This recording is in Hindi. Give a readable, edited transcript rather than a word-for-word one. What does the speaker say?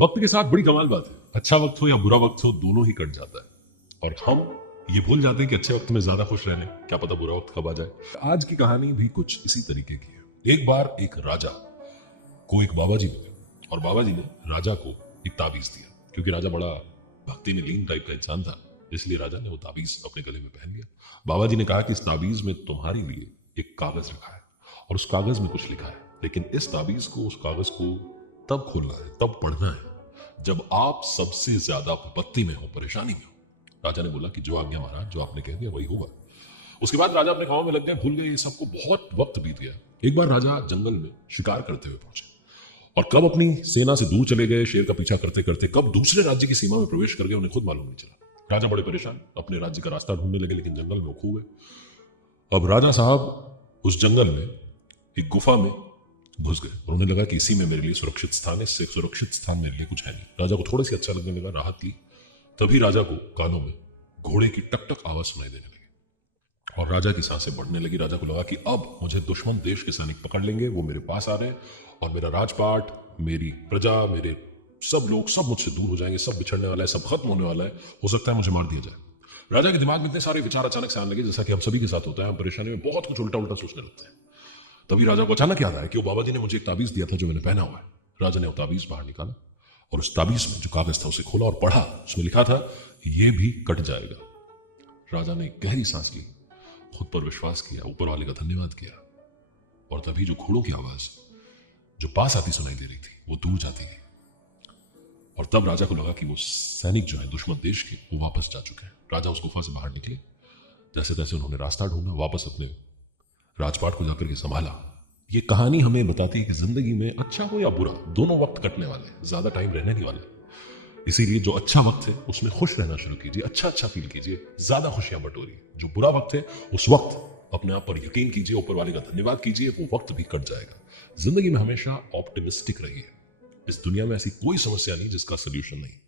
वक्त के साथ बड़ी कमाल बात है, अच्छा वक्त हो या बुरा वक्त हो दोनों ही कट जाता है और हम ये भूल जाते हैं कि अच्छे वक्त में ज्यादा खुश रहने, क्या पता बुरा वक्त कब आ जाए। आज की कहानी भी कुछ इसी तरीके की है। एक बार एक राजा को एक बाबा जी मिले और बाबा जी ने राजा को एक ताबीज दिया। क्योंकि राजा बड़ा भक्ति में लीन टाइप का इंसान था, इसलिए राजा ने वो ताबीज अपने गले में पहन लिया। बाबा जी ने कहा कि इस ताबीज में तुम्हारे लिए एक कागज रखा है और उस कागज में कुछ लिखा है, लेकिन इस ताबीज को, उस कागज को तब खोलना है, तब पढ़ना है जब आप सबसे ज्यादा विपत्ति में हो, परेशानी में हो। राजा ने बोला कि जो आज्ञा महाराज, जो आपने कह दिया वही होगा। उसके बाद राजा अपने कामों में लग गए, भूल गए ये सबको। बहुत वक्त बीत गया। एक बार राजा जंगल में शिकार करते हुए पहुंचे और कब अपनी सेना से दूर चले गए, शेर का पीछा करते करते कब दूसरे राज्य की सीमा में प्रवेश कर गए, उन्हें खुद मालूम नहीं चला। राजा बड़े परेशान, अपने राज्य का रास्ता ढूंढने लगे, लेकिन जंगल में खो गए। अब राजा साहब उस जंगल में एक गुफा में घुस गए और उन्हें लगा कि इसी में मेरे लिए सुरक्षित स्थान है, इससे सुरक्षित स्थान मेरे लिए कुछ है नहीं। राजा को थोड़ी सी अच्छा लगने लगा, राहत ली। तभी राजा को कानों में घोड़े की टक टक आवाज सुनाई देने लगी और राजा की सांसें बढ़ने लगी। राजा को लगा कि अब मुझे दुश्मन देश के सैनिक पकड़ लेंगे, वो मेरे पास आ रहे हैं और मेरा राजपाट, मेरी प्रजा, मेरे सब लोग सब मुझसे दूर हो जाएंगे, सब बिछड़ने वाला है, सब खत्म होने वाला है, हो सकता है मुझे मार दिया जाए। राजा के दिमाग में इतने सारे विचार अचानक से आने लगे, जैसा कि हम सभी के साथ होता है, हम परेशानी में बहुत कुछ उल्टा उल्टा सोचने लगते हैं। तभी राजा को अचानक याद आया कि वो बाबा जी ने मुझे एक ताबीज दिया था जो मैंने पहना हुआ है। राजा ने वो ताबीज बाहर निकाला और उस ताबीज में जो कागज था उसे खोला और पढ़ा। उसमें लिखा था, ये भी कट जाएगा। राजा ने गहरी सांस ली, खुद पर विश्वास किया, ऊपर वाले का धन्यवाद किया और तभी जो घोड़ों की आवाज जो पास आती सुनाई दे रही थी वो दूर जाती गई और तब राजा को लगा कि वो सैनिक जो है दुश्मन देश के, वो वापस जा चुके हैं। राजा उस गुफा से बाहर निकले, जैसे तैसे उन्होंने रास्ता ढूंढा, वापस अपने राजपाट को जाकर के संभाला। ये कहानी हमें बताती है कि जिंदगी में अच्छा हो या बुरा, दोनों वक्त कटने वाले, ज्यादा टाइम रहने नहीं वाले। इसीलिए जो अच्छा वक्त है उसमें खुश रहना शुरू कीजिए, अच्छा अच्छा फील कीजिए, ज्यादा खुशियां बटोरिए। जो बुरा वक्त है उस वक्त अपने आप पर यकीन कीजिए, ऊपर वाले का धन्यवाद कीजिए, वो वक्त भी कट जाएगा। जिंदगी में हमेशा ऑप्टिमिस्टिक रहिए। इस दुनिया में ऐसी कोई समस्या नहीं जिसका सोल्यूशन नहीं।